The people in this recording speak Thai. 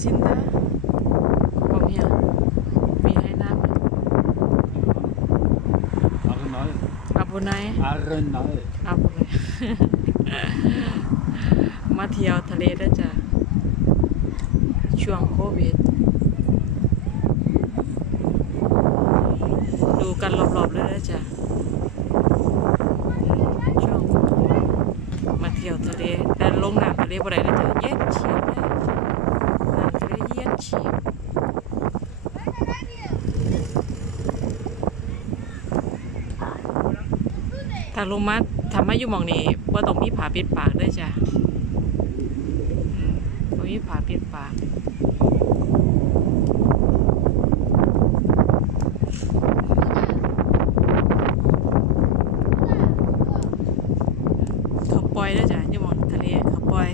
Jacinda from here behind that Abunai มาเที่ยวทะเลได้จ้ะช่วงโควิดดูกันรอบๆเลยนะจ๊ะช่วงมาเที่ยวทะเลแต่ลงน้ำทะเลบ่ได้นะจ๊ะเย็นเฉียบเลยน้ำทะเลเย็นเฉียบถ้าลงมาทำมาอยู่หม่องนี้บ่ต้องมีผ้าปิดปากด้วยจ้ะบ่มีผ้าปิดปากเขาปล่อยด้วยจ้ะอยู่หม่องทะเลเขาปล่อย